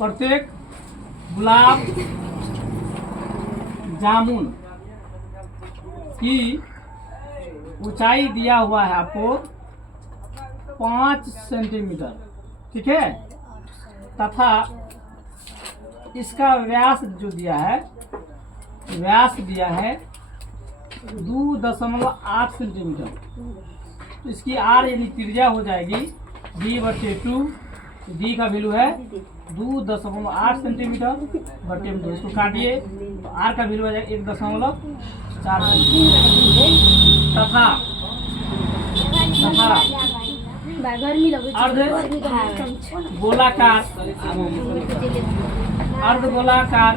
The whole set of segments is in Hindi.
प्रत्येक गुलाब जामुन की ऊंचाई दिया हुआ है आपको 5 सेंटीमीटर, ठीक है, तथा इसका व्यास जो दिया है, व्यास दिया है 2.8 सेंटीमीटर। तो इसकी आर यानी त्रिज्या हो जाएगी d/2। डी का वैल्यू है 2.8 सेंटीमीटर बटे 2। इसको काटिए तो आर का वैल्यू आ जाएगा 1.4 सेंटीमीटर। तथा अर्धगोलाकार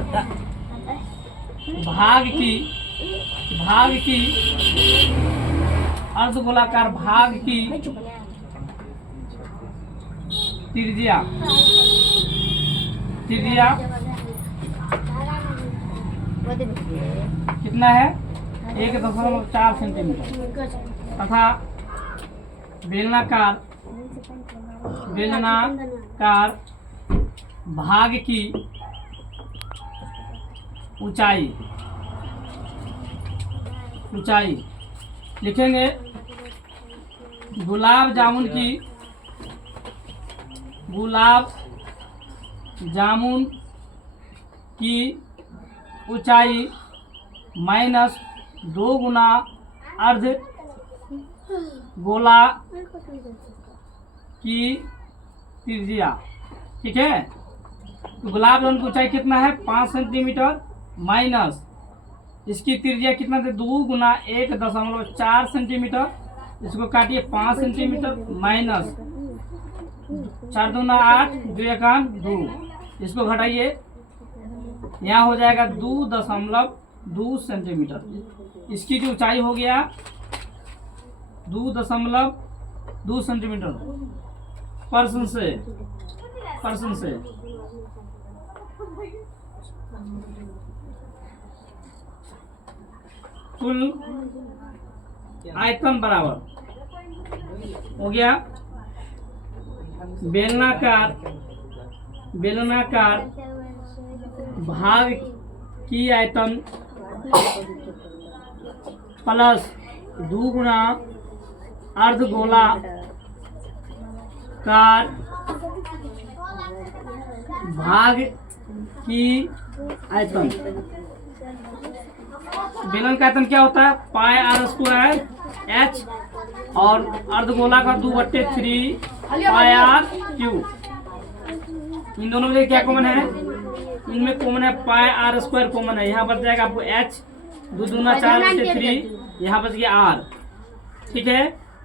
अर्धगोलाकार भाग की त्रिज्या कितना है 1.4 सेंटीमीटर तथा बेलनाकार भाग की ऊंचाई लिखेंगे। गुलाब जामुन की ऊंचाई माइनस 2 गुना अर्ध गोला की त्रिज्या, ठीक है। तो गुलाब जामुन की ऊंचाई कितना है 5 सेंटीमीटर माइनस इसकी त्रिज्या कितना थे 2 गुना 1.4 सेंटीमीटर। इसको काटिए 5 सेंटीमीटर माइनस 4 दूना 8 2 एकान 2। इसको घटाइए, यहाँ हो जाएगा 2.2 सेंटीमीटर। इसकी जो ऊंचाई हो गया 2.2 सेंटीमीटर। पर्सन से कुल आयतन बराबर हो गया बेलनाकार भाग की आयतन प्लस 2 गुना अर्धगोलाकार भाग की आयतन। बेलन का आयतन क्या होता है पाई r² h और अर्धगोला का 2/3 पाई r³ इन दोनों में क्या कॉमन है, इनमें कॉमन है पाई r² कॉमन है। यहाँ बच जाएगा आपको h 2 दूना 4/3, यहाँ बच गया r, ठीक है।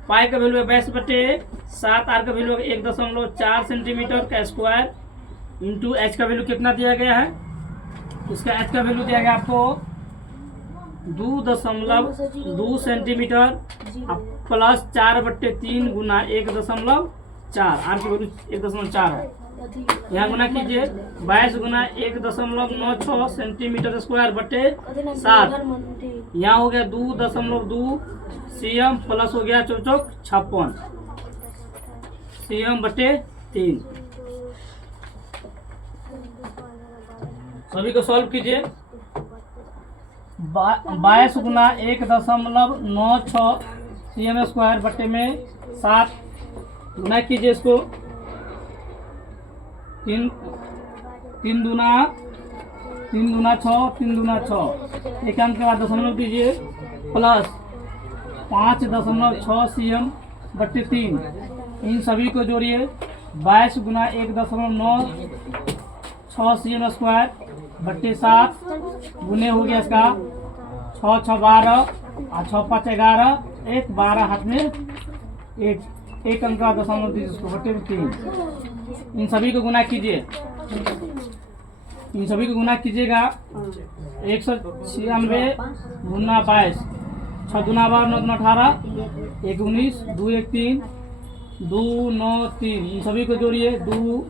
पाई का वैल्यू है 22/7, r का वैल्यू है 1.4 सेंटीमीटर का स्क्वायर इंटू h का वैल्यू कितना दिया गया है, इसका h का वैल्यू दिया गया आपको 2.2 सेंटीमीटर प्लस 4/3 गुना 1.4, आर की वैल्यू 1.4 है। यहाँ गुना कीजिए 22 गुना 1.96 सेंटीमीटर स्क्वायर बटे 7। यहाँ हो गया 2.2 cm प्लस हो गया 56 cm बटे 3। सभी को सॉल्व कीजिए। 22 गुना 1.96 cm स्क्वायर बटे में 7 गुना कीजिए इसको 3 दूना 6 एक अंक के बाद दशमलव दीजिए प्लस 5.6 cm बटे 3। इन सभी को जोड़िए 22 गुना 1.96 cm स्क्वायर बट्टे 7 गुने हो गया इसका 6 6 12 और 6 5 11 1 12 हाथ में एक अंक का दशमलव दीजिए उसको बट्टे 3। इन सभी को गुना कीजिए, कीजिएगा 196 गुना 22 6 दूना 12 9 दूना 18 1 19 2 1 3 2 9 3। इन सभी को जोड़िए 2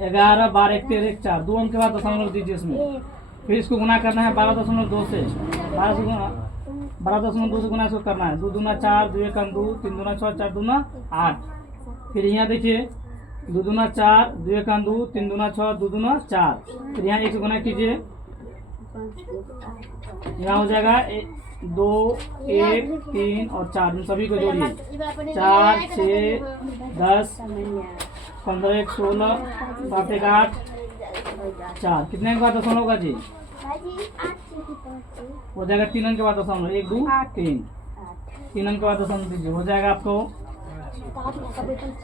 11 12 1 13 1 4 2 अंक के बाद दशमलव दीजिए इसमें। फिर इसको गुना करना है 12.2 से 12.2 से गुना इसको करना है 2 दूना 4 2 1 2 3 दूना 6 4 दूना 8। फिर यहाँ देखिए 2 दूना 4, 2 एक 2, 3 दूना 6, 2 दूना 4। फिर यहाँ 1 से गुना कीजिए, यहाँ हो जाएगा 2, 1, 3 और 4, इन सभी को जोड़िए। 4, 6, 10, 15, 1, 16, 7, 1, 8, 4। कितने के बाद दशमलव होगा जी? हो जाएगा 3 अंक के बाद दशमलव, 1, 2, 3, 3 अंक के बाद दशमलव दीजिए। हो जाएगा आपको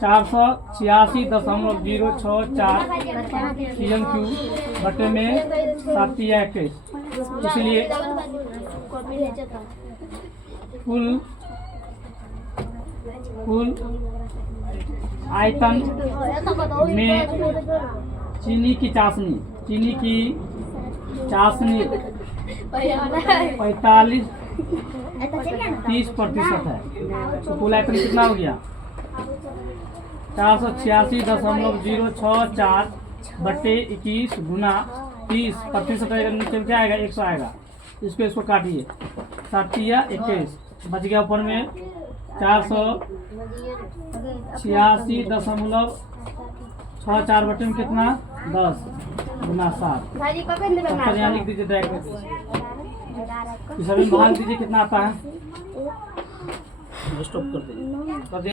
486.064 CMQ बटे में 7 या 21। इसलिए कुल आयतन में चीनी की चाशनी 30% है। तो कुल आयतन कितना हो गया? 486.064 बटे 21 गुना 30% आएगा, नीचे क्या आएगा? 100 आएगा। इसको काटिए, 7 या 21 बच गया। ऊपर में 486.64 बटे में कितना? 10 गुना 7। यहाँ लिख दीजिए डायरेक्ट, सभी भाग दीजिए कितना आता है। स्टॉप कर दीजिए।